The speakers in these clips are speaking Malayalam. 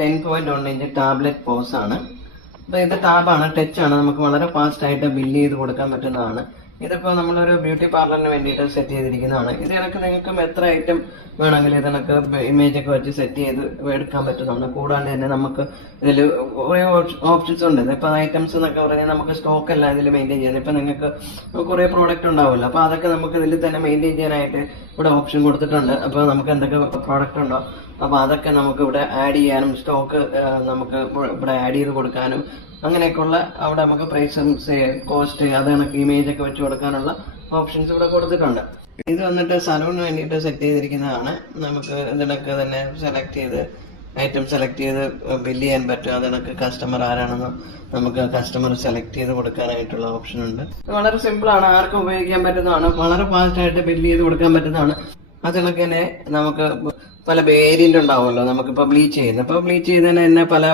10.1 ഇഞ്ച് ടാബ്ലറ്റ് പോസ് ആണ്. അപ്പൊ ഇത് ടാബാണ്, ടച്ച് ആണ്, നമുക്ക് വളരെ ഫാസ്റ്റ് ആയിട്ട് ബില്ല് ചെയ്ത് കൊടുക്കാൻ പറ്റുന്നതാണ്. ഇതിപ്പോ നമ്മളൊരു ബ്യൂട്ടി പാർലറിന് വേണ്ടിയിട്ട് സെറ്റ് ചെയ്തിരിക്കുന്നതാണ്. ഇത് കണക്ക് നിങ്ങൾക്ക് എത്ര ഐറ്റം വേണമെങ്കിലും ഇത് കണക്ക് ഇമേജ് ഒക്കെ വെച്ച് സെറ്റ് ചെയ്ത് എടുക്കാൻ പറ്റുന്നതാണ്. കൂടാണ്ട് തന്നെ നമുക്ക് ഇതിൽ കുറെ ഓപ്ഷൻസ് ഉണ്ട്. ഇപ്പൊ ഐറ്റംസ് എന്നൊക്കെ പറഞ്ഞാൽ നമുക്ക് സ്റ്റോക്ക് എല്ലാം ഇതിൽ മെയിൻറ്റെയിൻ ചെയ്യാൻ, ഇപ്പൊ നിങ്ങൾക്ക് കുറെ പ്രോഡക്റ്റ് ഉണ്ടാവുമല്ലോ, അപ്പൊ അതൊക്കെ നമുക്ക് ഇതിൽ തന്നെ മെയിൻറ്റെയിൻ ചെയ്യാനായിട്ട് ഇവിടെ ഓപ്ഷൻ കൊടുത്തിട്ടുണ്ട്. അപ്പൊ നമുക്ക് എന്തൊക്കെ പ്രോഡക്റ്റ് ഉണ്ടോ അപ്പൊ അതൊക്കെ നമുക്ക് ഇവിടെ ആഡ് ചെയ്യാനും സ്റ്റോക്ക് നമുക്ക് ഇവിടെ ആഡ് ചെയ്ത് കൊടുക്കാനും അങ്ങനെയൊക്കെയുള്ള അവിടെ നമുക്ക് പ്രൈസും കോസ്റ്റ് അത് കണക്ക് ഇമേജ് ഒക്കെ വെച്ച് കൊടുക്കാനുള്ള ഓപ്ഷൻസ് ഇവിടെ കൊടുത്തിട്ടുണ്ട്. ഇത് വന്നിട്ട് സലൂണിന് വേണ്ടിയിട്ട് സെറ്റ് ചെയ്തിരിക്കുന്നതാണ്. നമുക്ക് ഇതിനൊക്കെ തന്നെ സെലക്ട് ചെയ്ത് ഐറ്റം സെലക്ട് ചെയ്ത് ബില്ല് ചെയ്യാൻ പറ്റും. അതിനൊക്കെ കസ്റ്റമർ ആരാണെന്ന് നമുക്ക് കസ്റ്റമർ സെലക്ട് ചെയ്ത് കൊടുക്കാനായിട്ടുള്ള ഓപ്ഷൻ ഉണ്ട്. വളരെ സിമ്പിൾ ആണ്, ആർക്കും ഉപയോഗിക്കാൻ പറ്റുന്നതാണ്, വളരെ ഫാസ്റ്റ് ആയിട്ട് ബില്ല് ചെയ്ത് കൊടുക്കാൻ പറ്റുന്നതാണ്. അതിനൊക്കെ തന്നെ നമുക്ക് പല വേരിയന്റ് ഉണ്ടാവുമല്ലോ, നമുക്കിപ്പോ ബ്ലീച്ച് ചെയ്യുന്നത്. അപ്പൊ ബ്ലീച്ച് ചെയ്തതിന് തന്നെ പല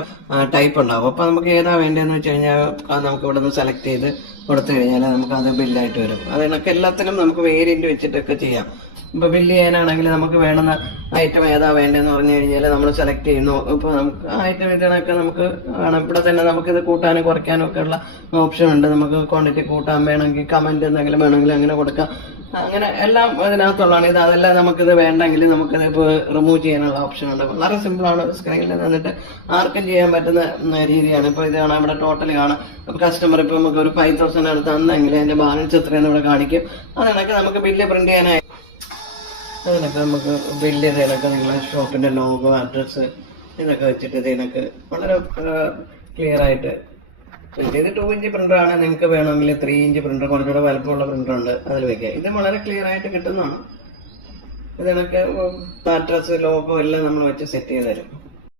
ടൈപ്പ് ഉണ്ടാവും. അപ്പൊ നമുക്ക് ഏതാ വേണ്ടതെന്ന് വെച്ച് കഴിഞ്ഞാൽ നമുക്ക് ഇവിടെ നിന്ന് സെലക്ട് ചെയ്ത് കൊടുത്തു കഴിഞ്ഞാൽ നമുക്ക് അത് ബില്ലായിട്ട് വരും. അതിനൊക്കെ എല്ലാത്തിനും നമുക്ക് വേരിയന്റ് വെച്ചിട്ടൊക്കെ ചെയ്യാം. ഇപ്പൊ ബില്ല് ചെയ്യാനാണെങ്കിൽ നമുക്ക് വേണ്ടുന്ന ഐറ്റം ഏതാ വേണ്ടതെന്ന് പറഞ്ഞു കഴിഞ്ഞാൽ നമ്മൾ സെലക്ട് ചെയ്യുന്നു. ഇപ്പൊ നമുക്ക് ഐറ്റം ഇതിനൊക്കെ നമുക്ക് വേണം. ഇവിടെ തന്നെ നമുക്ക് ഇത് കൂട്ടാനും കുറയ്ക്കാനും ഒക്കെ ഉള്ള ഓപ്ഷൻ ഉണ്ട്. നമുക്ക് ക്വാണ്ടിറ്റി കൂട്ടാൻ വേണമെങ്കിൽ കമന്റ് എന്തെങ്കിലും വേണമെങ്കിൽ അങ്ങനെ കൊടുക്കാം. അങ്ങനെ എല്ലാം ഇതിനകത്തുള്ളതാണ്. ഇത് അതെല്ലാം നമുക്കിത് വേണ്ടെങ്കിൽ നമുക്കിത് ഇപ്പോൾ റിമൂവ് ചെയ്യാനുള്ള ഓപ്ഷൻ ഉണ്ട്. വളരെ സിമ്പിൾ ആണ്. സ്ക്രീനിൽ നിന്നിട്ട് ആർക്കും ചെയ്യാൻ പറ്റുന്ന രീതിയാണ്. ഇപ്പൊ ഇത് കാണാം, ഇവിടെ ടോട്ടൽ കാണാം. കസ്റ്റമർ ഇപ്പൊ നമുക്ക് ഒരു 5,000 ആണ് തന്നെങ്കിൽ അതിന്റെ ബാലൻസ് എത്രയെന്ന് ഇവിടെ കാണിക്കും. അതിനൊക്കെ നമുക്ക് ബില്ല് പ്രിന്റ് ചെയ്യാനായി അതിനൊക്കെ നമുക്ക് ബില്ല് ചെയ്തതിനൊക്കെ നിങ്ങളെ ഷോപ്പിന്റെ ലോഗോ അഡ്രസ്സ് ഇതൊക്കെ വെച്ചിട്ട് ഇതിനൊക്കെ വളരെ ക്ലിയർ ആയിട്ട് ഇത് 2 ഇഞ്ച് പ്രിന്റർ ആണ്. നിങ്ങൾക്ക് വേണമെങ്കിൽ 3 ഇഞ്ച് പ്രിന്റർ കുറച്ചുകൂടെ വലുപ്പമുള്ള പ്രിന്റർ ഉണ്ട്, അതിൽ വെക്കാം. ഇത് വളരെ ക്ലിയർ ആയിട്ട് കിട്ടുന്നതാണ്. ഇതിനൊക്കെ അഡ്രസ് ലോഗോ എല്ലാം നമ്മൾ വെച്ച് സെറ്റ് ചെയ്ത് തരും.